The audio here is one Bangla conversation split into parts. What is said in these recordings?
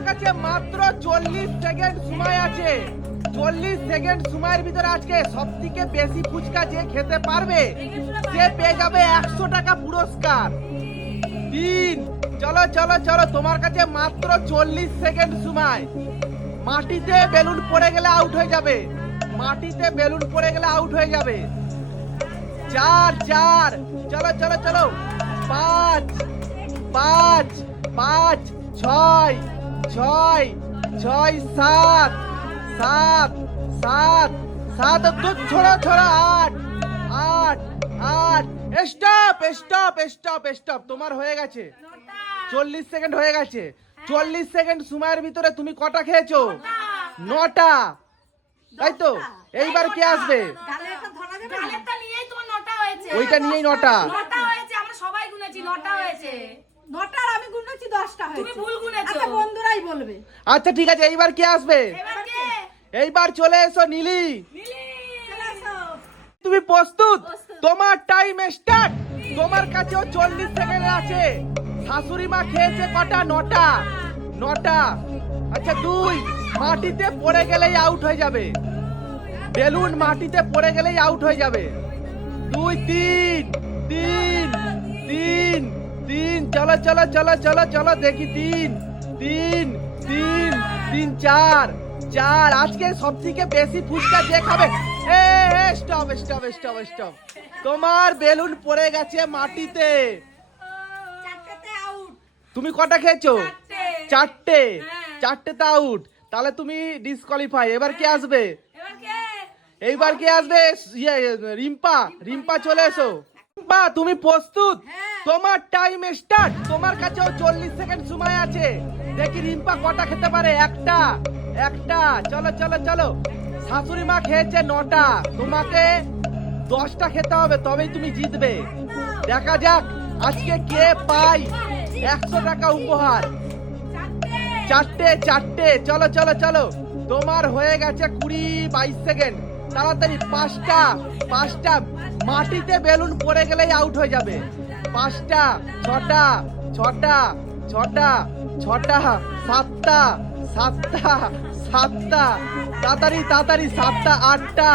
তোমার কাছে মাত্র চল্লিশ সেকেন্ড সময় আছে। চল্লিশ সেকেন্ড সময়ের ভিতরে আজকে সব থেকে বেশি ফুচকা যে খেতে পারবে, সে পেয়ে যাবে একশো টাকা পুরস্কার। তিন, চলো চলো চলো, তোমার কাছে মাত্র চল্লিশ সেকেন্ড সময়। মাটিতে বেলুন পড়ে গেলে আউট হয়ে যাবে। মাটিতে বেলুন পড়ে গেলে আউট হয়ে যাবে। চার চার, চলো চলো চলো, পাঁচ পাঁচ পাঁচ, ছয় ছয় ছয় সাত সাত সাত সাত দু ছোড়ো ছোড়ো আট আট আট। স্টপ স্টপ স্টপ স্টপ তোমার হয়ে গেছে। চল্লিশ সেকেন্ড হয়ে গেছে। চল্লিশ সেকেন্ড সময়ের ভিতরে তুমি কটা খেয়েছো? নটা। তাই তো? এইবার কে আসবে? ওইটা নিয়েই নটা। নটা হয়েছে আমরা সবাই গুনেছি নটা হয়েছে। নটার আমি গুনেছি দশটা হয়েছে। তুমি ভুল গুনেছো। আচ্ছা বন্ধুরাই বলবে। আচ্ছা ঠিক আছে এইবার কে আসবে? এবার কে? এইবার চলে এসো নীলি। তুমি প্রস্তুত। তোমার টাইম স্টার্ট তোমার কাছেও চল্লিশ সেকেন্ড আছে। শাশুড়ি মা খেয়েছে কটা? নটা। নটা। আচ্ছা দুই। মাটিতে পড়ে গেলেই আউট হয়ে যাবে। বেলুন মাটিতে পড়ে গেলেই আউট হয়ে যাবে। দুই তিন। তিন। চলো চলো চলো চলো চলো দেখি তিন তিন তিন তিন চার চার। আজকে সব থেকে বেশি ফুচকা যে খাবে? এ স্টপ স্টপ স্টপ স্টপ তোমার বেলুন পড়ে গেছে মাটিতে। তুমি কটা খেয়েছো? চারটে। চারটে। হ্যাঁ। চারটেতে আউট তাহলে তুমি ডিসকোয়ালিফাই এবার কে আসবে? এইবার কে আসবে? ইয়ে রিম্পা। রিম্পা চলে এসো। রিম্পা তুমি প্রস্তুত? হ্যাঁ। তোমার টাইম স্টার্ট তোমার কাছেও চল্লিশ সেকেন্ড সময় আছে। দেখি রিম্পা কটা খেতে পারে? একটা। একটা। চলো চলো চলো। শাশুড়ি মা খেয়েছে নটা। তোমাকে দশটা খেতে হবে তবেই তুমি জিতবে। দেখা যাক আজকে কে পাই একশো টাকা উপহার। চারটে চারটে। চলো চলো চলো। তোমার হয়ে গেছে কুড়ি বাইশ সেকেন্ড তাড়াতাড়ি পাঁচটা পাঁচটা মাটিতে বেলুন পড়ে গেলেই আউট হয়ে যাবে। পাঁচটা ছটা ছটা ছটা ছটা সাতটা সাতটা সাতটা তাড়াতাড়ি তাড়াতাড়ি সাতটা আটটা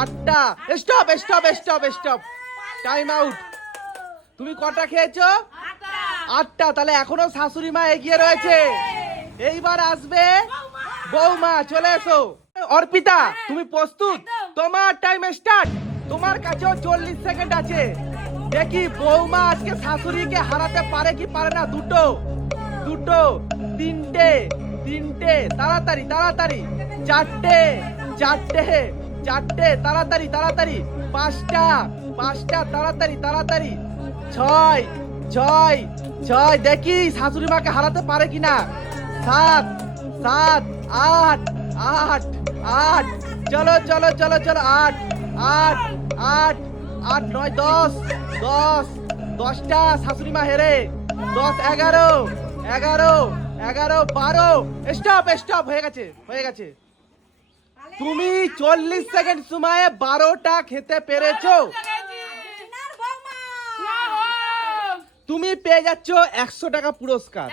আটটা। Stop stop stop stop time out তুমি কটা খেয়েছো? আটটা। তাহলে এখনও শাশুড়ি মা এগিয়ে রয়েছে। এইবার আসবে বৌমা চলে এসো। অর্পিতা তুমি প্রস্তুত? তোমার টাইম স্টার্ট তোমার কাছেও চল্লিশ সেকেন্ড আছে। দেখি বৌমা আজকে শাশুড়িকে হারাতে পারে কি পারে না? দুটো। দুটো। তিনটে। তিনটে। তাড়াতাড়ি তাড়াতাড়ি। চারটে। চারটে। চারটে। তাড়াতাড়ি তাড়াতাড়ি। পাঁচটা। পাঁচটা। তাড়াতাড়ি তাড়াতাড়ি। ছয়। ছয়। ছয়। দেখি শাশুড়ি মাকে হারাতে পারে কিনা সাত। সাত আট আট আট। চলো চলো চলো চলো আট আট আট আট নয় দশ দশ দশটা শাশুড়ি মা হেরে। দশ এগারো এগারো এগারো বারো। স্টপ স্টপ হয়ে গেছে হয়ে গেছে। তুমি চল্লিশ সেকেন্ড সময়ে বারোটা খেতে পেরেছ। তুমি পেয়ে যাচ্ছ একশো টাকা পুরস্কার।